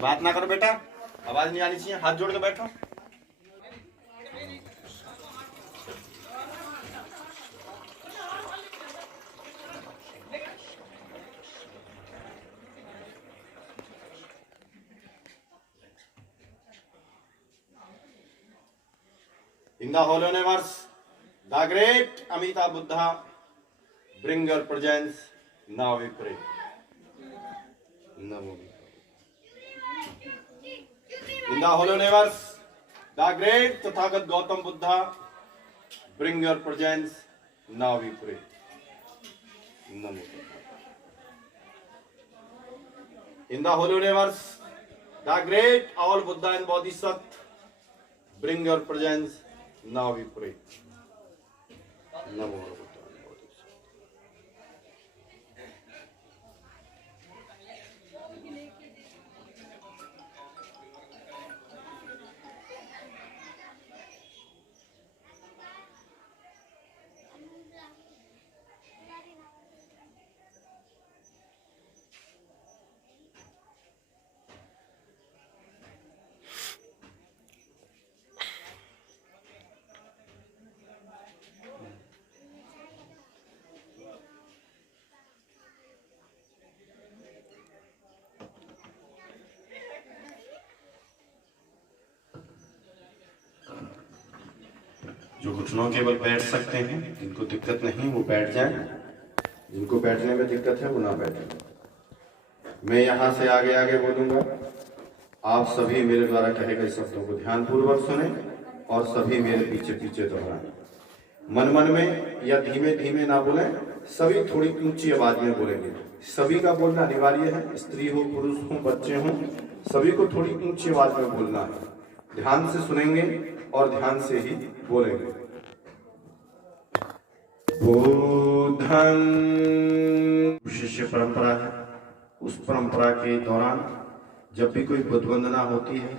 बात ना करो बेटा, आवाज नहीं आनी चाहिए, हाथ जोड़ के बैठो। In the holy universe, the great Amitabha Buddha, bring your presence. Now we pray. Namo. In the holy universe, the great Tathagat Gautam Buddha, bring your presence. Now we pray. Namo. In the holy universe, the great all Buddha and Bodhisattva, bring your presence. Now we pray. Namo. जो घुटनों केवल बैठ सकते हैं, जिनको दिक्कत नहीं वो बैठ जाएं, जिनको बैठने में दिक्कत है वो ना बैठें। मैं यहाँ से आगे आगे बोलूँगा, आप सभी मेरे द्वारा कहे गए शब्दों को ध्यानपूर्वक सुने और सभी मेरे पीछे पीछे दोहराएं। मन मन में या धीमे धीमे ना बोलें, सभी थोड़ी ऊंची आवाज में बोलेंगे। सभी का बोलना अनिवार्य है, स्त्री हो पुरुष हो बच्चे हो, सभी को थोड़ी ऊंची आवाज में बोलना है। ध्यान से सुनेंगे और ध्यान से ही बोलेंगे। बुद्धं शिष्य परंपरा है, उस परंपरा के दौरान जब भी कोई बुद्ध वंदना होती है,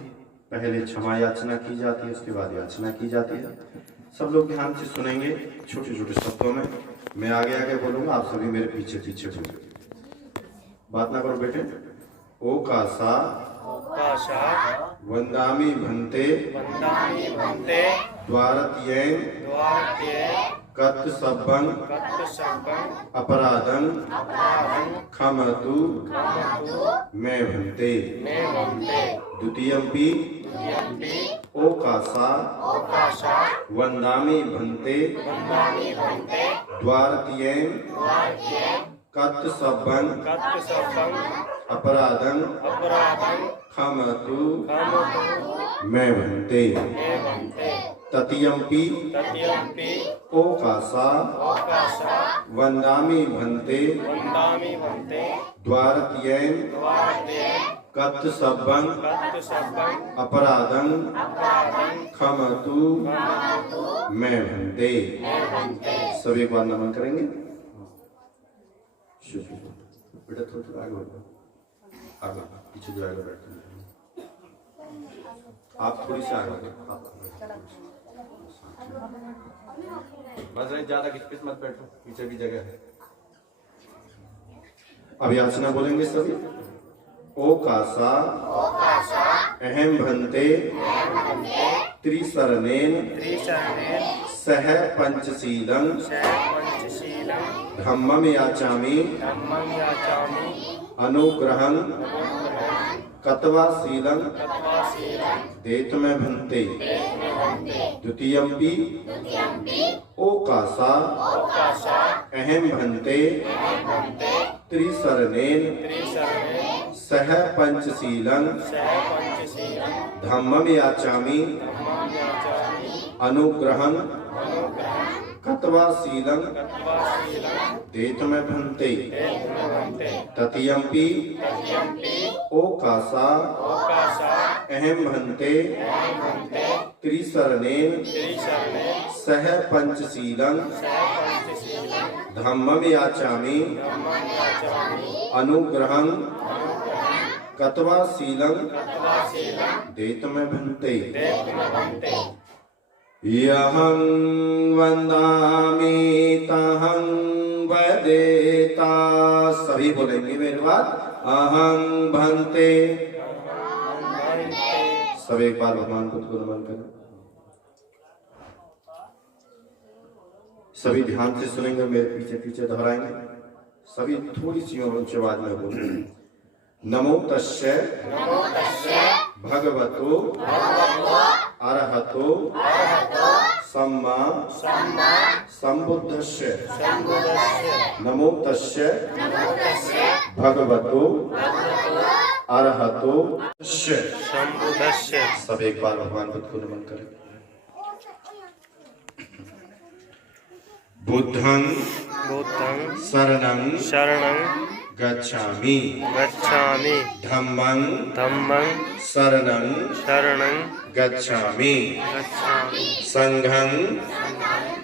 पहले क्षमा याचना की जाती है, उसके बाद याचना की जाती है। सब लोग ध्यान से सुनेंगे छोटे छोटे शब्दों में। मैं आगे आगे बोलूंगा, आप सभी मेरे पीछे पीछे बोलेंगे। बात ना करो बेटे। ओकासा वंदामि भन्ते द्वारत्येन कत् सब्बं अपराधं क्षमतु मे भन्ते। द्वितीयंपि ओकासा वंदामि भन्ते द्वारत्येन कत् सब्बं अपराधं क्षमतु मे भन्ते। तृतीयंपि ओकासा वंदामि भन्ते द्वारत्येन कत् सब्बं अपराधं क्षमतु मे भन्ते। सभी को नमन करेंगे। बेटा थोड़ा आगे बढ़ो, आगे पीछे जो आगे बैठते हैं आप थोड़ी सी आगे बस, ज्यादा किस मत बैठो, पीछे भी जगह है। अब याचना बोलेंगे सभी। ओकासा अहम भन्ते त्रिशरणेन सह पंचशीलं धम्मं याचामि अनुग्रहं कत्वा शीलं देत मे भन्ते। द्वितीयंपि ओकासा अहम भन्ते त्रिशरणेन सह पंचशीलं धम्मं याचामि अनुग्रहं कत्वा शीलं देत मे भन्ते। तृतीयंपि ओकासा अहम भन्ते त्रिशरणेन सह पंचशीलं धम्मं याचामि अनुग्रहं कत्वा शीलं देत मे भन्ते। यहं वंदामि तहं वदेता। सभी बोलेंगे मेरे बाद। अहं भन्ते। सब एक बार भगवान बुद्ध को नमन करें। सभी ध्यान से सुनेंगे, मेरे पीछे पीछे दोहराएंगे। सभी थोड़ी सी ऊंची आवाज में बोलेंगे। नमो तस्यै भगवतो अरहतो सम्मा संबुद्धस्य। नमो तस्यै भगवतो अरहतो संबुद्धस्य। सब एक बार भगवान बुद्ध को नमन करें। बुद्धं शरणं गच्छामि धम्मं शरणं गच्छामि संघं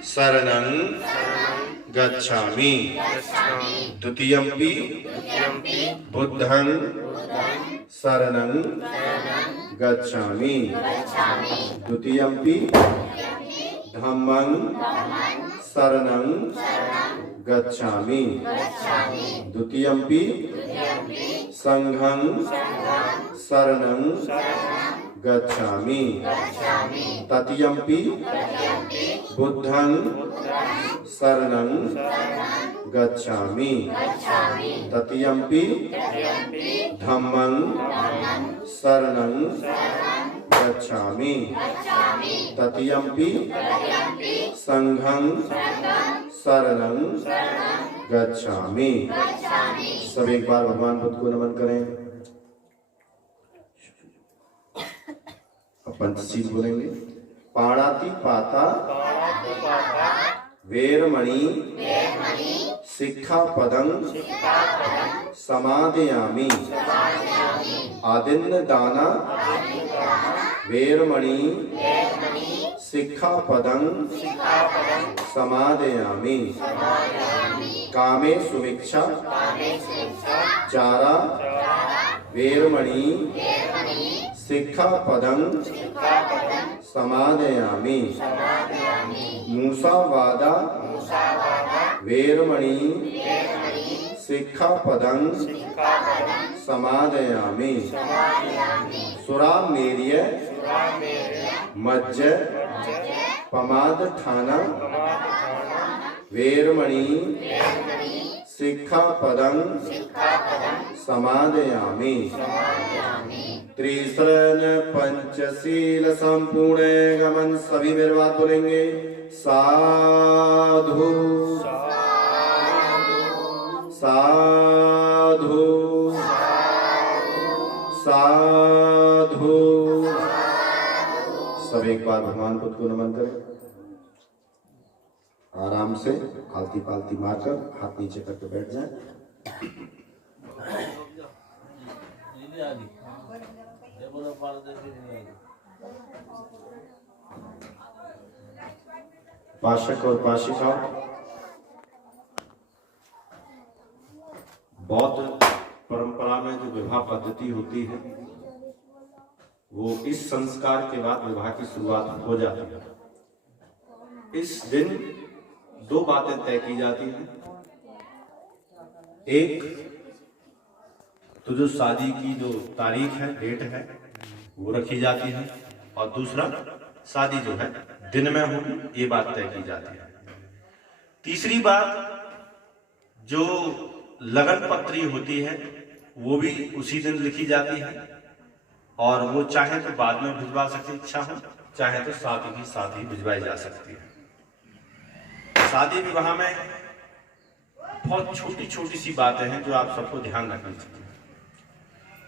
शरणं गच्छामि द्वितीयंपि बुद्धं शरणं गच्छामि द्वितीयंपि धम्मं शरणं गच्छामि द्वितीयंपि संघं शरणं गच्छामि तृतीयंपि बुद्धं शरणं गच्छामि तृतीयंपि धम्मं शरणं गच्छामि तृतीयंपि संघं शरणं गच्छामि। सब एक बार भगवान बुद्ध को नमन करें। अब पंचशील बोलेंगे। पाणाति पाता वेरमणि सिक्खापदं समादयामि आदिन्न दाना वेरमणि सिक्खापदं समादयामि कामे सुमिक्षा चारा वेरमणि सिक्खापदं समादयामि मूसावादा वेरमणि सिक्खापदं समादयामि सुरामेर्य मज्ज पमादठाना वेरमणि सिक्खापदं समादयामि त्रिशरण पंचशील संपूर्ण गमन। सभी मेरे बात बोलेंगे। साधु साधु साधु। सब एक बार भगवान बुद्ध को नमन करें। आराम से आलती पालती मारकर हाथ नीचे करके बैठ जाएं। पाशक और पाशिका बौद्ध परंपरा में जो विवाह पद्धति होती है वो इस संस्कार के बाद विवाह की शुरुआत हो जाती है। इस दिन दो बातें तय की जाती हैं। एक तो जो शादी की जो तारीख है, डेट है, वो रखी जाती है और दूसरा शादी जो है दिन में होगी, ये बात तय की जाती है। तीसरी बात जो लगन पत्री होती है वो भी उसी दिन लिखी जाती है और वो चाहे तो बाद में भिजवा सकती इच्छा हो, चाहे तो साथ ही भिजवाई जा सकती है। शादी विवाह में बहुत छोटी छोटी सी बातें हैं जो आप सबको ध्यान रखनी चाहिए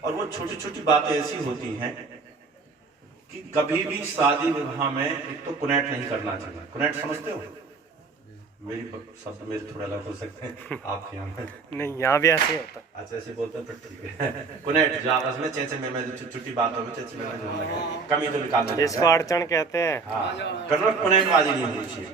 और वो छोटी छोटी बातें ऐसी होती हैं कि कभी भी शादी विवाह में एक तो कुनैट नहीं करना चाहिए। कुनैट समझते हो? मेरी शब्द मेरे थोड़ा अलग हो सकते हैं आपके यहाँ में नहीं, यहाँ भी ऐसे होता है। अच्छा ऐसे बोलते हैं तो ठीक है। कुनैट जो आपस में चेचे में छोटी बात होगी, चेचे में जो लगे कमी तो निकालना, इसको अड़चन कहते हैं। हाँ, कुनैटबाजी नहीं होनी चाहिए।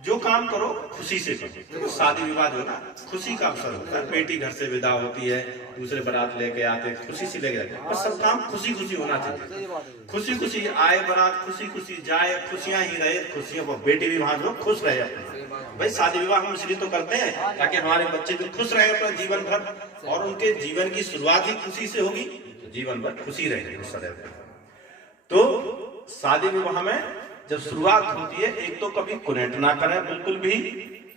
जो काम करो खुशी से करो। देखो शादी विवाह जो ना खुशी का अवसर होता है, बेटी घर से विदा होती है, दूसरे बारात लेके आते, खुशी से लेके जाते, पर सब काम खुशी खुशी होना चाहिए। खुशी खुशी आए बारात, खुशी खुशी जाए, खुशियां ही रहे, खुशियों को बेटी भी वहां जो खुश रहे अपना। भाई शादी विवाह हम इसलिए तो करते हैं ताकि हमारे बच्चे भी खुश रहे अपना जीवन भर, और उनके जीवन की शुरुआत ही खुशी से होगी तो जीवन भर खुशी रहेगी सदैव। तो शादी विवाह में जब शुरुआत होती है, एक तो कभी कुनेट ना करें बिल्कुल भी,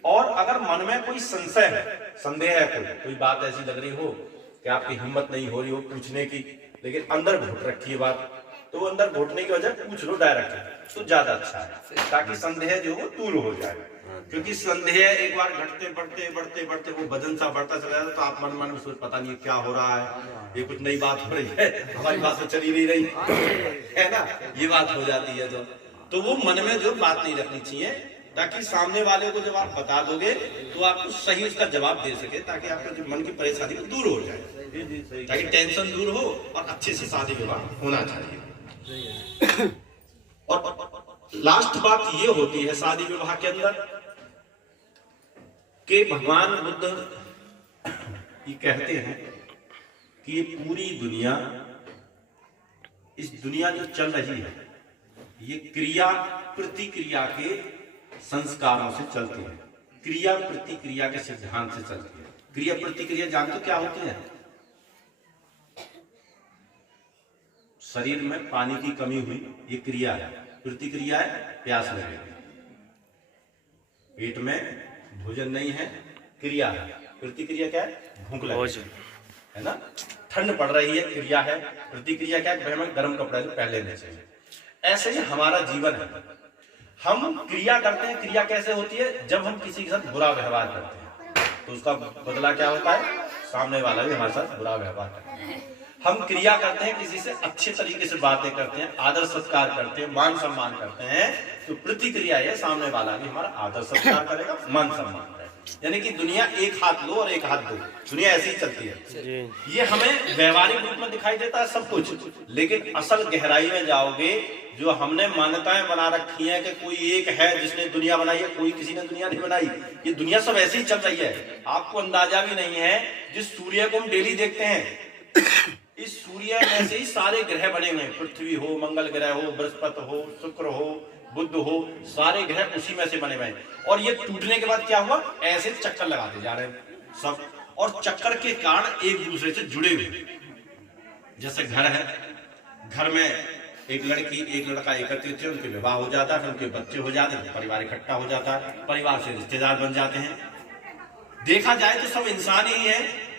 और अगर मन में कोई संशय है, संदेह है, कोई बात ऐसी लग रही हो कि आपकी हिम्मत नहीं हो रही हो पूछने की, लेकिन अंदर घुट रखी है बात, तो अंदर घुटने की वजह पूछ लो डायरेक्ट, तो ज्यादा अच्छा है, ताकि संदेह जो वो दूर हो जाए। क्योंकि संदेह एक बार घटते बढ़ते बढ़ते बढ़ते वो वजन सा बढ़ता चला जाता, तो आप मन मन में सोच पता नहीं क्या हो रहा है, ये कुछ नई बात हो रही है, हमारी बात तो चली नहीं रही है ना, ये बात हो जाती है। तो वो मन में जो बात नहीं रखनी चाहिए, ताकि सामने वाले को जब आप बता दोगे तो आपको सही उसका जवाब दे सके, ताकि आपका जो मन की परेशानी दूर हो जाए, ताकि टेंशन दूर हो और अच्छे से शादी विवाह होना चाहिए। और लास्ट बात ये होती है शादी विवाह के अंदर कि भगवान बुद्ध ये कहते हैं कि ये पूरी दुनिया, इस दुनिया जो चल रही है, ये क्रिया प्रतिक्रिया के संस्कारों से चलती है, क्रिया प्रतिक्रिया के सिद्धांत से चलती है। क्रिया प्रतिक्रिया जानते क्या होती है? शरीर में पानी की कमी हुई, ये क्रिया है। प्रतिक्रिया है प्यास लगेगी, पेट में भोजन नहीं है, क्रिया है। प्रतिक्रिया क्या है? भूख लगी है ना, ठंड पड़ रही है, क्रिया है। प्रतिक्रिया क्या है? हमें गर्म कपड़े पहन लेने चाहिए। ऐसे ही हमारा जीवन है, हम क्रिया करते हैं। क्रिया कैसे होती है? जब हम किसी के साथ बुरा व्यवहार करते हैं तो उसका बदला क्या होता है? सामने वाला भी हमारे साथ बुरा व्यवहार करता है। हम क्रिया करते हैं, किसी से अच्छे तरीके से बातें करते हैं, आदर सत्कार करते हैं, मान सम्मान करते हैं, तो प्रतिक्रिया है सामने वाला भी हमारा आदर सत्कार करेगा, मान सम्मान करेगा। यानी कि दुनिया एक हाथ लो और एक हाथ दो, दुनिया ऐसी ही चलती है। ये हमें व्यवहारिक रूप में दिखाई देता है सब कुछ, लेकिन असल गहराई में जाओगे, जो हमने मान्यताएं बना रखी हैं कि कोई एक है जिसने दुनिया बनाई है, कोई किसी ने दुनिया नहीं बनाई, ये दुनिया सब ऐसे ही चल रही है। आपको अंदाजा भी नहीं है, जिस सूर्य को हम डेली देखते हैं, इस सूर्य में से ही सारे ग्रह बने हुए हैं। पृथ्वी हो, मंगल ग्रह हो, बृहस्पति हो, शुक्र हो, बुध हो, सारे ग्रह उसी में से बने हुए हैं। और ये टूटने के बाद क्या हुआ? ऐसे चक्कर लगाते जा रहे हैं सब, और चक्कर के कारण एक दूसरे से जुड़े हुए। जैसे घर है, घर में एक लड़की एक लड़का एकत्रित है, उनके विवाह हो जाता है, उनके बच्चे हो जाते हैं, परिवार इकट्ठा हो जाता है, परिवार से रिश्तेदार बन जाते हैं। देखा जाए तो सब इंसान ही है,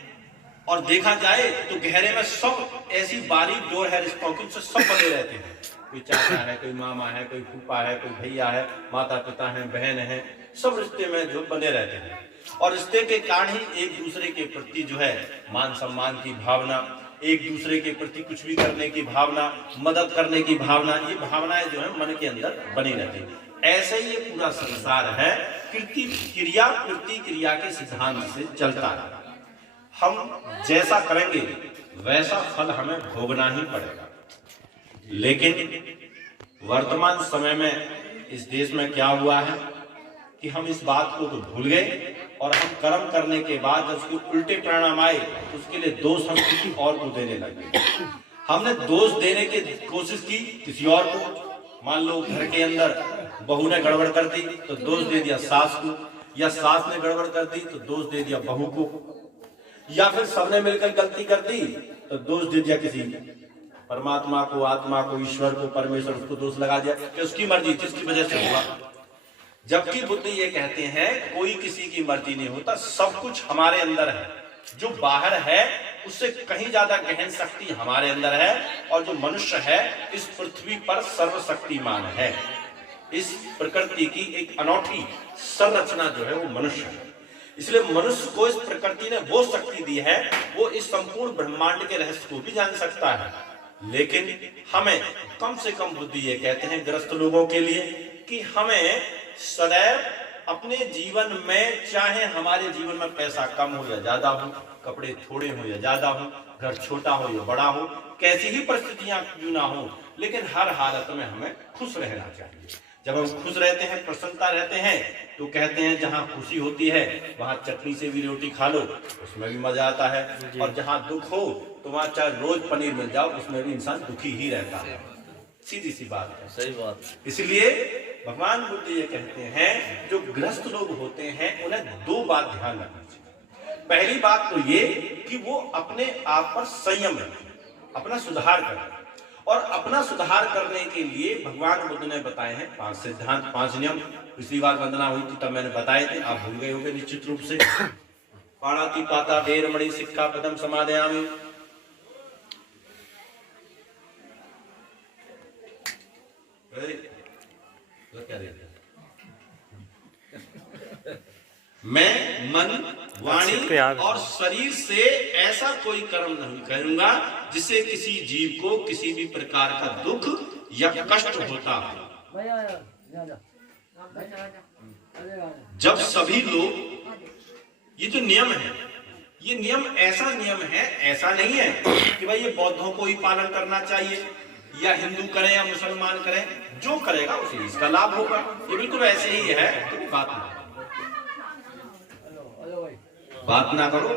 और देखा जाए तो गहरे में सब ऐसी बारीक डोर है रिश्तों की, सब बने रहते हैं। कोई चाचा है, कोई मामा है, कोई फूफा है, कोई भैया है, माता पिता है, बहन है, सब रिश्ते में जो बने रहते हैं। और रिश्ते के कारण ही एक दूसरे के प्रति जो है मान सम्मान की भावना, एक दूसरे के प्रति कुछ भी करने की भावना, मदद करने की भावना, ये भावनाएं जो है मन के अंदर बनी रहती है। ऐसे ही ये पूरा संसार है, क्रिया प्रतिक्रिया के सिद्धांत से चलता है। हम जैसा करेंगे वैसा फल हमें भोगना ही पड़ेगा। लेकिन वर्तमान समय में इस देश में क्या हुआ है कि हम इस बात को तो भूल गए, और हम कर्म करने के बाद जब उसके उल्टे परिणाम आए, उसके लिए दोष हम किसी और को देने लगे। हमने दोष देने की कोशिश की किसी और को। मान लो घर के अंदर बहू ने गड़बड़ कर दी तो दोष दे दिया सास को, या सास ने गड़बड़ कर दी तो दोष दे दिया बहू को, या फिर सबने मिलकर गलती कर दी तो दोष दे दिया किसी परमात्मा को, आत्मा को, ईश्वर को, परमेश्वर, उसको दोष लगा दिया कि उसकी मर्जी, जिसकी वजह से हुआ। जबकि बुद्ध ये कहते हैं कोई किसी की मर्जी नहीं होता, सब कुछ हमारे अंदर है। जो बाहर है उससे कहीं ज्यादा गहन शक्ति हमारे अंदर है, और जो मनुष्य है इस पृथ्वी पर सर्वशक्तिमान है। इस प्रकृति की एक अनोखी संरचना जो है वो मनुष्य है। इसलिए मनुष्य को इस प्रकृति ने वो शक्ति दी है, वो इस संपूर्ण ब्रह्मांड के रहस्य को भी जान सकता है। लेकिन हमें कम से कम बुद्धि ये कहते हैं ग्रस्त लोगों के लिए कि हमें सदैव अपने जीवन में, चाहे हमारे जीवन में पैसा कम हो या ज्यादा हो, कपड़े थोड़े हो या ज्यादा हो, घर छोटा हो या बड़ा हो, कैसी ही परिस्थितियां क्यों ना हो, लेकिन हर हालत में हमें खुश रहना चाहिए। जब हम खुश रहते हैं, प्रसन्नता रहते हैं, तो कहते हैं जहाँ खुशी होती है वहां चटनी से भी रोटी खा लो, उसमें भी मजा आता है। और जहाँ दुख हो तो वहां चाहे रोज पनीर मिल जाओ, उसमें भी इंसान दुखी ही रहता है। सीधी सी बात है। सही बात। इसलिए भगवान बुद्ध ये कहते हैं जो गृहस्थ लोग होते हैं उन्हें दो बात ध्यान रखनी चाहिए। पहली बात तो ये कि वो अपने आप पर संयम रखें, अपना सुधार करें। और अपना सुधार करने के लिए भगवान बुद्ध ने बताए हैं 5 सिद्धांत, 5 नियम। पिछली बार वंदना हुई थी तब मैंने बताए थे, आप भूल गए होंगे निश्चित रूप से। पाणातिपाता वेरमणि सिक्खापदं समादयामि। मैं मन, वाणी और शरीर से ऐसा कोई कर्म नहीं करूंगा जिससे किसी जीव को किसी भी प्रकार का दुख या कष्ट होता हो। जब सभी लोग, ये जो नियम है, ये नियम ऐसा नियम है, ऐसा नहीं है कि भाई ये बौद्धों को ही पालन करना चाहिए या हिंदू करें या मुसलमान करें, जो करेगा उसे इसका लाभ होगा। ये बिल्कुल ऐसे ही है। तो बात ना करो,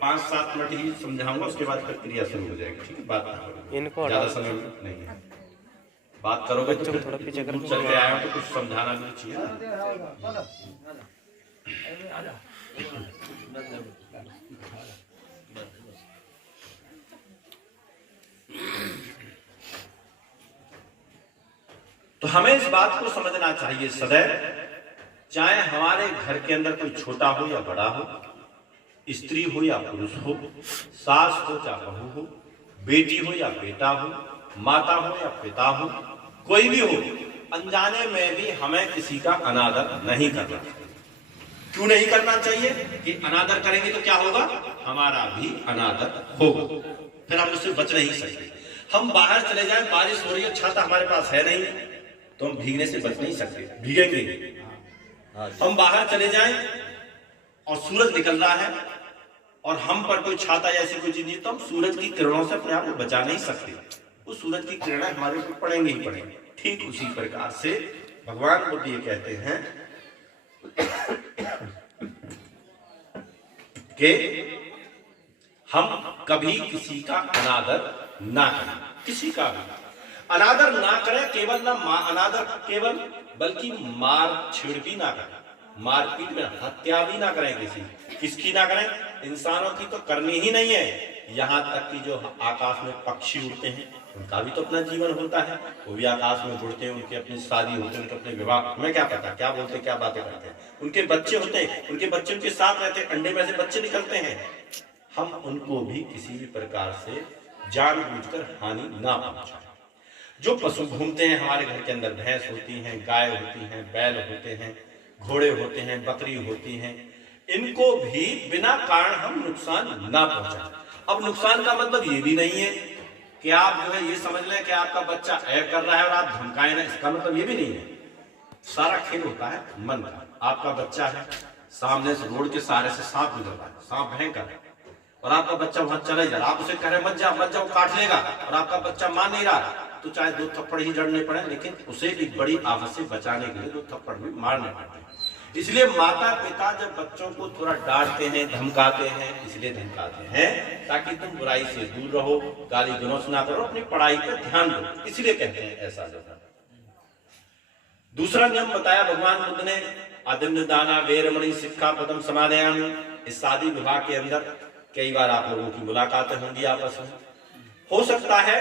5-7 मिनट ही समझाऊंगा, उसके बाद फिर क्रिया शुरू हो जाएगी। ठीक है, बात ना करो, ज्यादा समय नहीं है। बात करोगे तो फिर चल के आए हो तो कुछ समझाना भी चाहिए ना। तो हमें इस बात को समझना चाहिए सदैव, चाहे हमारे घर के अंदर कोई छोटा हो या बड़ा हो, स्त्री हो या पुरुष हो, सास हो या बहू हो, बेटी हो या बेटा हो, माता हो या पिता हो, कोई भी हो, अनजाने में भी हमें किसी का अनादर नहीं करना चाहिए। क्यों नहीं करना चाहिए? कि अनादर करेंगे तो क्या होगा? हमारा भी अनादर होगा, फिर हम उससे बच नहीं सकते। हम बाहर चले जाएं, बारिश हो रही है, छाता हमारे पास है नहीं, तो हम भीगने से बच नहीं सकते, भीगेंगे। हम बाहर चले जाएं और सूरज निकल रहा है और हम पर कोई छाता या ऐसी कोई चीज नहीं, तो हम सूरज की किरणों से अपने आप को बचा नहीं सकते। वो सूरज की किरणें हमारे ऊपर पड़ेंगे ही पड़ेंगे। ठीक उसी प्रकार से भगवान बुद्ध ये कहते हैं कि हम कभी किसी का अनादर ना करें, किसी का भी अनादर ना करें। केवल ना अनादर केवल, बल्कि मार छेड़ भी ना करें, मारपीट में हत्या भी ना करें किसकी ना करें? इंसानों की तो करनी ही नहीं है। यहाँ तक कि जो आकाश में पक्षी उड़ते हैं उनका भी तो अपना जीवन होता है, वो भी आकाश में उड़ते हैं, उनकी अपनी शादी होती है, उनके अपने विवाह, हमें क्या पता क्या बोलते क्या बातें करते हैं। उनके बच्चे होते हैं, उनके बच्चे उनके साथ रहते हैं, अंडे में से बच्चे निकलते हैं। हम उनको भी किसी भी प्रकार से जानबूझकर हानि ना पहुंचाएं। जो पशु घूमते हैं हमारे घर के अंदर, भैंस होती हैं, गाय होती हैं, बैल होते हैं, घोड़े होते हैं, बकरी होती हैं, इनको भी बिना कारण हम नुकसान ना पहुंचाएं। अब नुकसान का मतलब ये भी नहीं है कि आप जो है ये समझ लें कि आपका बच्चा ऐब कर रहा है और आप धमकाएं ना, इसका मतलब ये भी नहीं है। सारा खेल होता है मन का। आपका बच्चा है, सामने से रोड के सहारे से सांप गुजर रहा है, सांप भयंकर है, और आपका बच्चा वहां चले जा रहा है, आप उसे कह रहे मत जा मत जाओ, काट लेगा, और आपका बच्चा मान नहीं रहा, तो चाहे 2 थप्पड़ ही जड़ने पड़े, लेकिन उसे एक बड़ी आफत से बचाने के लिए 2 थप्पड़ भी मारने पड़ते हैं। इसलिए माता पिता जब बच्चों को थोड़ा डांटते हैं, धमकाते हैं, इसलिए धमकाते हैं ताकि तुम बुराई से दूर रहो, गाली गलौज ना करो, अपनी पढ़ाई पर ध्यान दो, इसलिए कहते हैं ऐसा जो है। दूसरा नियम बताया भगवान बुद्ध ने, अदम्य दाना वेरमणि सिक्खापदं समादयामि। इस शादी विवाह के अंदर कई बार आप लोगों की मुलाकातें होंगी आपस में। हो सकता है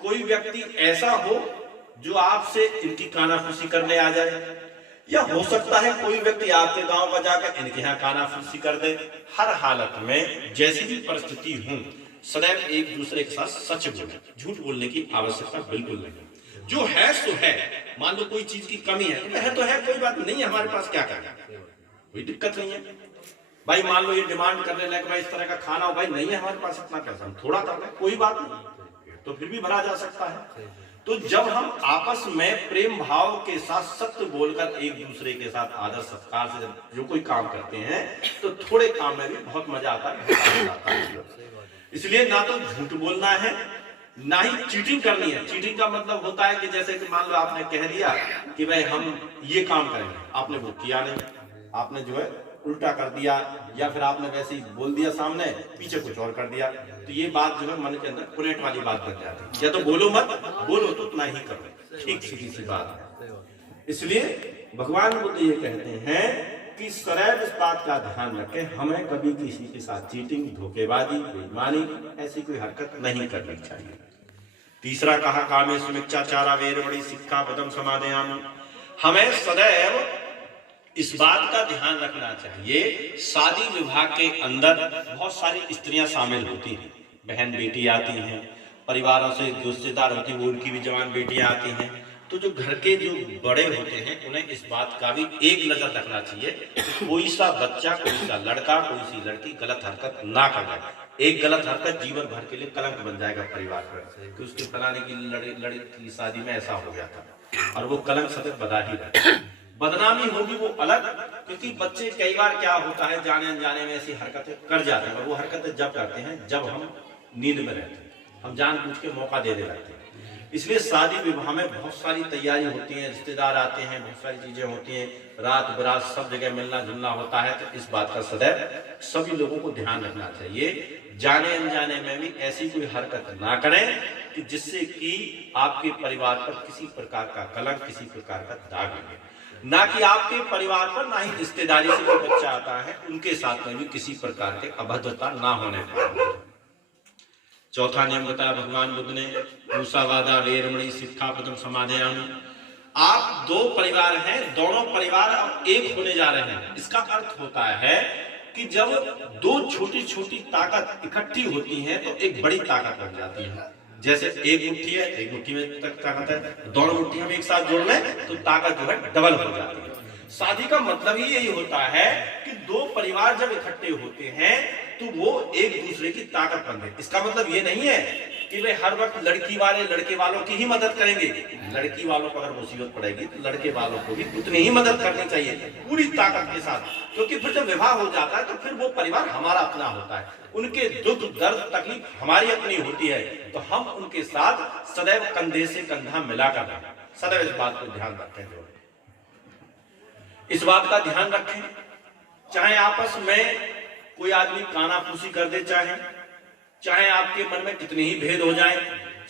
कोई व्यक्ति ऐसा हो जो आपसे इनकी कानाफूसी करने आ जाए, या हो सकता है कोई व्यक्ति आपके गांव में जाकर इनके यहाँ कानाफूसी कर दे। हर हालत में जैसी भी परिस्थिति हो, सदैव एक दूसरे के साथ सच बोले, झूठ बोलने की आवश्यकता बिल्कुल नहीं। जो है सो है। मान लो कोई चीज की कमी है तो है, कोई बात नहीं है, हमारे पास क्या करना, कोई दिक्कत नहीं है। भाई मान लो ये डिमांड करने लगे भाई इस तरह का खाना हो, भाई नहीं है हमारे पास इतना पैसा, हम थोड़ा कर लें, कोई बात नहीं, तो फिर भी भरा जा सकता है। तो जब हम आपस में प्रेम भाव के साथ सत्य बोलकर एक दूसरे के साथ आदर सत्कार से जो कोई काम करते हैं, तो थोड़े काम में भी बहुत मजा आता है। इसलिए ना तो झूठ बोलना है, ना ही चीटिंग करनी है। चीटिंग का मतलब होता है कि जैसे कि मान लो आपने कह दिया कि भाई हम ये काम करेंगे, आपने वो किया नहीं, आपने जो है उल्टा कर दिया, या फिर आपने वैसे ही बोल दिया सामने, पीछे कुछ और कर दिया, तो ये बात जो है मन के अंदर पुनेट वाली बात बन जाती है। या तो बोलो मत, बोलो तो उतना ही करो, ठीक सीधी सी बात है। इसलिए भगवान बुद्ध ये कहते हैं कि सदैव इस बात का ध्यान रखें, हमें कभी किसी के साथ चीटिंग, धोखेबाजी, बेईमानी, ऐसी कोई हरकत नहीं करनी चाहिए। तीसरा कहा कामेषुमिच्छाचारा वेरमणि सिक्खापदं समादयामि। हमें सदैव इस बात का ध्यान रखना चाहिए, शादी विवाह के अंदर बहुत सारी स्त्रियां शामिल होती हैं, बहन बेटी आती हैं, परिवारों से रिश्तेदार होती हैं, वो उनकी भी जवान बेटियां आती हैं। तो जो घर के जो बड़े होते हैं उन्हें इस बात का भी एक नजर रखना चाहिए, कोई सा बच्चा, कोई सा लड़का, कोई सी लड़की गलत हरकत ना कर जाए। एक गलत हरकत जीवन भर के लिए कलंक बन जाएगा परिवार पर, कि उसके फलाने की लड़की की शादी में ऐसा हो गया था, और वो कलंक सदैव बदा ही रहे। बदनामी होगी वो अलग, क्योंकि बच्चे कई बार क्या होता है जाने अनजाने में ऐसी हरकतें कर जाते हैं, और वो हरकतें जब करते हैं जब हम नींद में रहते हैं, हम जानबूझ के मौका दे लगते हैं। इसलिए शादी विवाह में बहुत सारी तैयारी होती है, रिश्तेदार आते हैं, बहुत सारी चीजें होती हैं, रात बरात सब जगह मिलना जुलना होता है। तो इस बात का सदैव सभी लोगों को ध्यान रखना चाहिए, जाने अनजाने में भी ऐसी कोई हरकत ना करें कि जिससे कि आपके परिवार पर किसी प्रकार का कलंक, किसी प्रकार का दाग लगे। ना कि आपके परिवार पर, ना ही रिश्तेदारी से जो बच्चा आता है उनके साथ में भी किसी प्रकार के अभद्रता ना होने पाए। चौथा नियम बताया भगवान बुद्ध ने, मूसावादा वेरमणि सिक्खापदं समादयामि। आप दो परिवार हैं, दोनों परिवार अब एक होने जा रहे हैं। इसका अर्थ होता है कि जब दो छोटी छोटी ताकत इकट्ठी होती हैं तो एक बड़ी ताकत बन जाती है। जैसे एक मुट्ठी है, एक मुट्ठी में तक ताकत है, दोनों मुट्ठियां भी एक साथ जोड़ लें तो ताकत जो है डबल हो जाती है। शादी का मतलब ही यही होता है कि दो परिवार जब इकट्ठे होते हैं तो वो एक दूसरे की ताकत बनते हैं। इसका मतलब ये नहीं है कि वे हर वक्त लड़की वाले लड़के वालों की ही मदद करेंगे। लड़की वालों को अगर मुसीबत पड़ेगी तो लड़के वालों को भी उतनी ही मदद करनी चाहिए, पूरी ताकत के साथ, क्योंकि फिर जब विवाह हो जाता है तो फिर वो परिवार हमारा अपना होता है, उनके दुख दर्द तकलीफ हमारी अपनी होती है, तो हम उनके साथ सदैव कंधे से कंधा मिलाकर सदैव इस बात को ध्यान रखें। जो इस बात का ध्यान रखें, चाहे आपस में कोई आदमी कानाफूसी कर दे, चाहे आपके मन में कितने ही भेद हो जाए,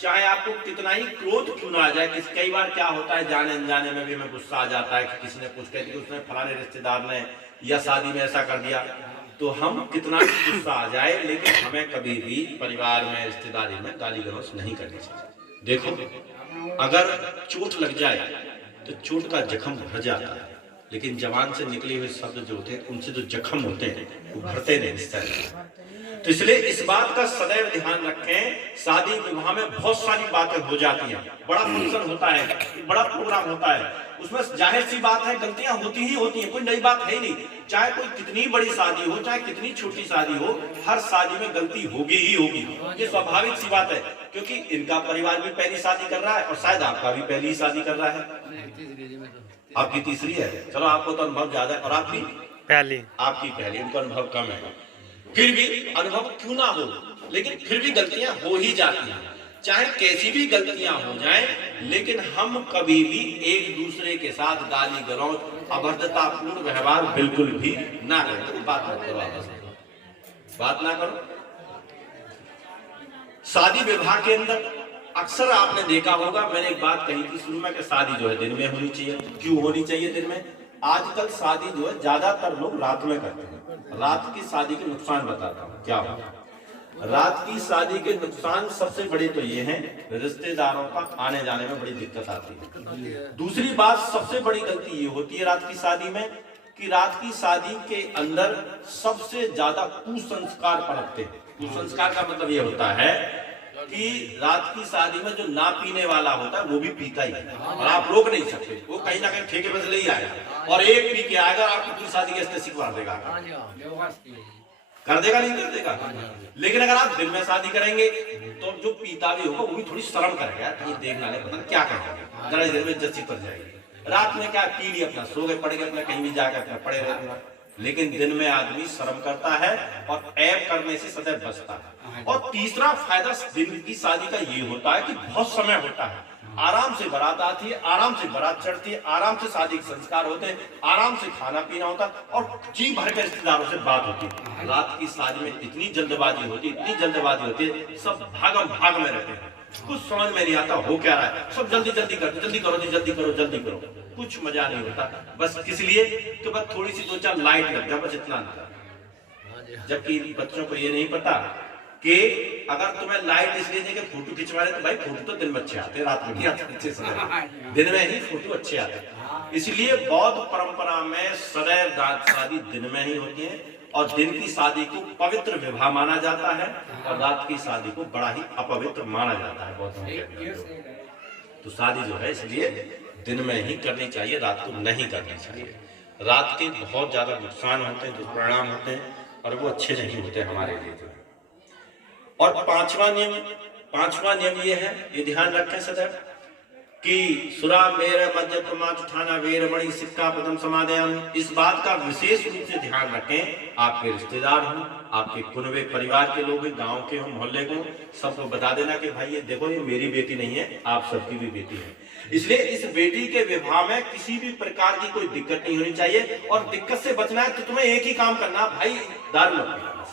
चाहे आपको कितना ही क्रोध क्यों ना आ जाए। कई बार क्या होता है जाने अनजाने में भी हमें गुस्सा आ जाता है कि किसी ने कुछ कह दिया, उसने फलाने रिश्तेदार ने या शादी में ऐसा कर दिया, तो हम कितना भी गुस्सा आ जाए लेकिन हमें कभी भी परिवार में रिश्तेदारी में गाली गलौज नहीं करनी चाहिए। देखो अगर चोट लग जाए तो चोट का जख्म भर जाता है, लेकिन जवान से निकले हुए शब्द जो होते हैं उनसे जो जख्म होते हैं वो भरते नहीं इस तरह। तो इसलिए इस बात का सदैव ध्यान रखें, शादी विवाह में बहुत सारी बातें हो जाती हैं, बड़ा फंक्शन होता है, बड़ा प्रोग्राम होता है, उसमें जाहिर सी बात है गलतियां होती ही होती हैं, कोई नई बात है ही नहीं। चाहे कोई कितनी बड़ी शादी हो, चाहे कितनी छोटी शादी हो, हर शादी में गलती होगी ही होगी, ये स्वाभाविक सी बात है, क्योंकि इनका परिवार भी पहली शादी कर रहा है और शायद आपका भी पहली ही शादी कर रहा है, आपकी तीसरी है, चलो आपको तो अनुभव ज्यादा है, और आपकी पहली, इनको अनुभव कम है। फिर भी अनुभव क्यों ना हो, लेकिन फिर भी गलतियां हो ही जाती हैं, चाहे कैसी भी गलतियां हो जाएं, लेकिन हम कभी भी एक दूसरे के साथ गाली गलौज, अभद्रतापूर्ण व्यवहार बिल्कुल भी ना करें। बात मत करो, आपस में बात ना करो। शादी विवाह के अंदर अक्सर आपने देखा होगा, मैंने एक बात कही थी शुरू में कि शादी जो है दिन में होनी चाहिए। क्यों होनी चाहिए दिन में? आजकल शादी जो है ज्यादातर लोग रात में करते हैं। रात की शादी के नुकसान बताता हूँ क्या होगा। रात की शादी के नुकसान सबसे बड़े तो ये हैं, रिश्तेदारों का आने जाने में बड़ी दिक्कत आती है। दूसरी बात, सबसे बड़ी गलती ये होती है रात की शादी में कि रात की शादी के अंदर सबसे ज्यादा कुसंस्कार पनपते हैं। कुसंस्कार का मतलब ये होता है कि रात की शादी में जो ना पीने वाला होता है वो भी पीता ही है, और आप रोक नहीं सकते, वो कहीं ना कहीं ठेके पे से ले ही आएगा और एक पी के आएगा, आपकी पूरी शादी के स्टेज कर देगा, कर देगा नहीं कर देगा। लेकिन अगर आप दिन में शादी करेंगे तो जो पीता भी होगा वो भी थोड़ी शर्म करेगा, कहीं देखना नहीं, पता क्या करेंगे, जरा देर में जच्ची पड़ जाएगी। रात में क्या पी लिया, अपना सो गए, पड़े गए, अपना कहीं भी जाकर अपना पड़े रहते, लेकिन दिन में आदमी शर्म करता है और ऐब करने से सदैव बचता है। और तीसरा फायदा दिन की शादी का ये होता है कि बहुत समय होता है, आराम से बारात आती है, आराम से बारात चढ़ती है, आराम से शादी के संस्कार होते हैं, आराम से खाना पीना होता है और जी भर के रिश्तेदारों से बात होती है। रात की शादी में इतनी जल्दबाजी होती है, इतनी जल्दबाजी होती है, सब भागम भाग में रहते हैं, कुछ समझ में नहीं आता हो क्या रहा है, सब जल्दी जल्दी कर, जल्दी करो जी, जल्दी करो, जल्दी करो, कुछ मजा नहीं होता। बस किस लिए कि बस थोड़ी सी 2-4 लाइट लग जाए, बस इतना अंतर। जबकि बच्चों को ये नहीं पता कि अगर तुम्हें लाइट इसलिए देके फोटो खिंचवा रहे तो भाई फोटो तो दिन में अच्छे आते, रात में नहीं आते अच्छे से, दिन में ही फोटो अच्छे आते। इसलिए बौद्ध परंपरा में सदैव रात शादी दिन में ही होती है और दिन की शादी को पवित्र विवाह माना जाता है और रात की शादी को बड़ा ही अपवित्र माना जाता है बौद्धों के। तो शादी जो है इसलिए दिन में ही करनी चाहिए, रात को नहीं करनी चाहिए। रात के बहुत ज्यादा नुकसान होते हैं, दुष्परिणाम होते हैं और वो अच्छे नहीं होते हमारे लिए। जो और पांचवा नियम ये है, ये ध्यान रखें सदैव कि सुरा मेर मध्य प्रमाद उठाना वेर मणि सिक्का पदम समादयम। इस बात का विशेष रूप से ध्यान रखें, आपके रिश्तेदार हों, आपके कुनबे परिवार के लोग, गांव के हों, मोहल्ले को, सबको बता देना कि भाई ये देखो ये मेरी बेटी नहीं है, आप सबकी भी बेटी है। इसलिए इस बेटी के विवाह में किसी भी प्रकार की कोई दिक्कत नहीं होनी चाहिए और दिक्कत से बचना है तो तुम्हें एक ही काम करना, भाई दारू मत पीना,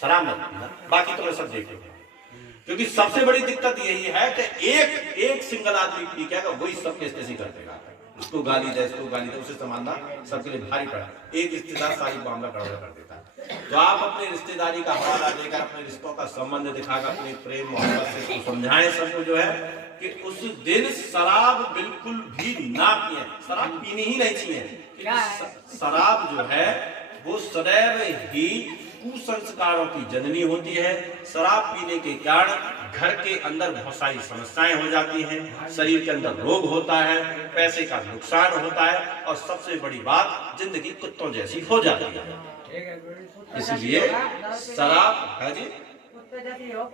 शराब मत पीना, बाकी तुम्हें सब देख लो। क्योंकि सबसे बड़ी दिक्कत यही है कि एक सिंगल आदमी पी के वही सब केस कर देगा, उसको गाली दे, उसको गाली दे, उसे संभालना सबके लिए भारी पड़ा। एक रिश्तेदार सारी मामला गड़बड़ कर देता है। तो आप अपनी रिश्तेदारी का हवाला देकर, अपने रिश्तों का संबंध दिखाकर, अपने प्रेम मोहब्बत से समझाएं सबको जो है कि उस दिन शराब बिल्कुल भी ना पिए, शराब पीनी ही नहीं चाहिए। शराब जो है वो सदैव ही कुसंस्कारों की जननी होती है। शराब पीने के कारण घर के अंदर बहुत सारी समस्याएं हो जाती हैं, शरीर के अंदर रोग होता है, पैसे का नुकसान होता है और सबसे बड़ी बात जिंदगी कुत्तों जैसी हो जाती है। इसलिए शराब है जी,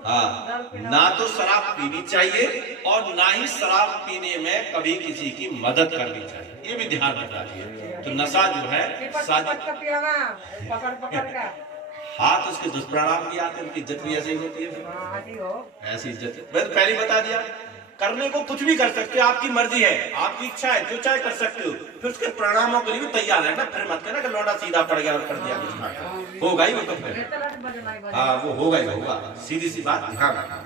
हाँ, ना तो शराब पीनी चाहिए और ना ही शराब पीने में कभी किसी की मदद करनी चाहिए, ये भी ध्यान रखना चाहिए। तो नशा जो है हाथ उसके दुष्परिणाम भी आते हैं, उनकी इज्जत भी ऐसे ही होती है। ऐसी इज्जत मैं तो पहले बता दिया, करने को कुछ भी कर सकते हो, आपकी मर्जी है, आपकी इच्छा है, जो चाहे कर सकते हो, फिर उसके परिणामों के लिए भी तैयार रहना। फिर मत कहना कि लौटा सीधा पड़ गया और कर दिया कुछ, होगा ही वो तो फिर, हाँ वो होगा ही होगा, सीधी सी बात ध्यान रखना।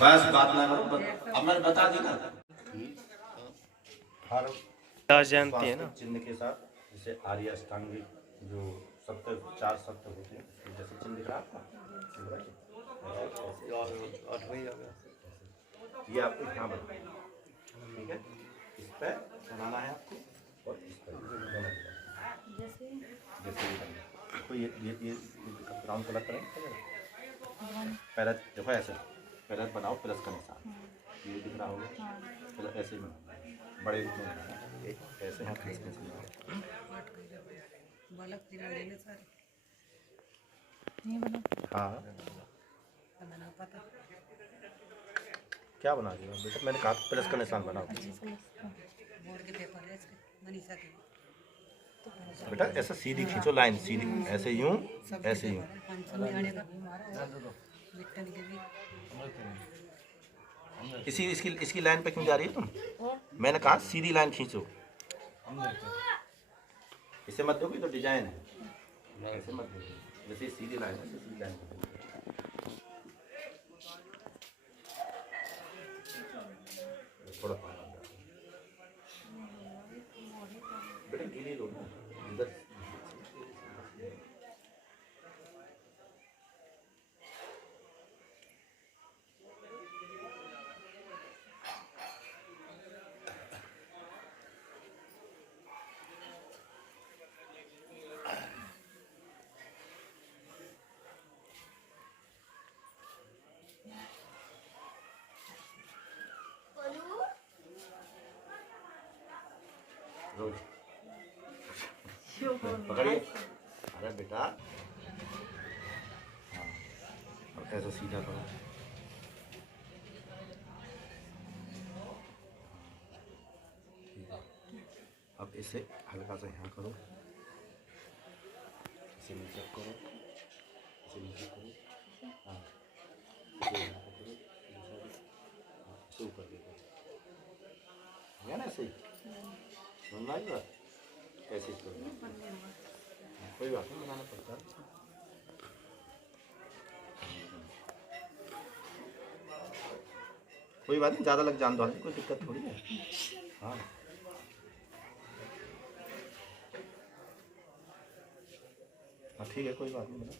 बस बात ना करो, अब मैंने बता दी ना। जानती है ना चिन्ह के साथ, जैसे आर्य अष्टांगिक जो सप्त 4 सप्त होते हैं, जैसे चिन्ह दिख रहा है आपको, ये आपको यहाँ बनाना है, ठीक है, इस पर बनाना है आपको और इस पर जैसे तो ये ब्राउन कलर करें, पहले देखो ऐसे पहले बनाओ प्लस का निशान, ये दिख रहा होगा, पहले ऐसे बनाओ, बड़े रूप में बनाना, ऐसे हाथ में हाँ क्या बना दिया बेटा, मैंने कहा प्लस का निशान बनाओ बेटा, ऐसा सीधी खींचो लाइन, सीधी ऐसे यूं, ऐसे यूं, इसकी लाइन पे क्यों जा रही है तुम? मैंने कहा सीधी लाइन खींचो, इसे मत दोगी तो डिजाइन है, ऐसे मत दोगी, जैसे सीधी लाइन है, सीधी लाइन थोड़ा बेटा गीली लो ना इधर। पकड़िए, अरे बेटा हाँ, अब ऐसा सीधा करो, इसे हल्का सा यहाँ करो, इसे नीचे करो, इसे नीचे करो, हाँ इसे यहाँ पे करो, दूसरा भी, हाँ शुरू कर देगा, है ना सही? समझ में आई बात? कैसे इसको कोई बात नहीं, बनाना पड़ता है। कोई बात नहीं, ज़्यादा लग जान दो, कोई दिक्कत थोड़ी है। हाँ हाँ ठीक है, कोई बात नहीं।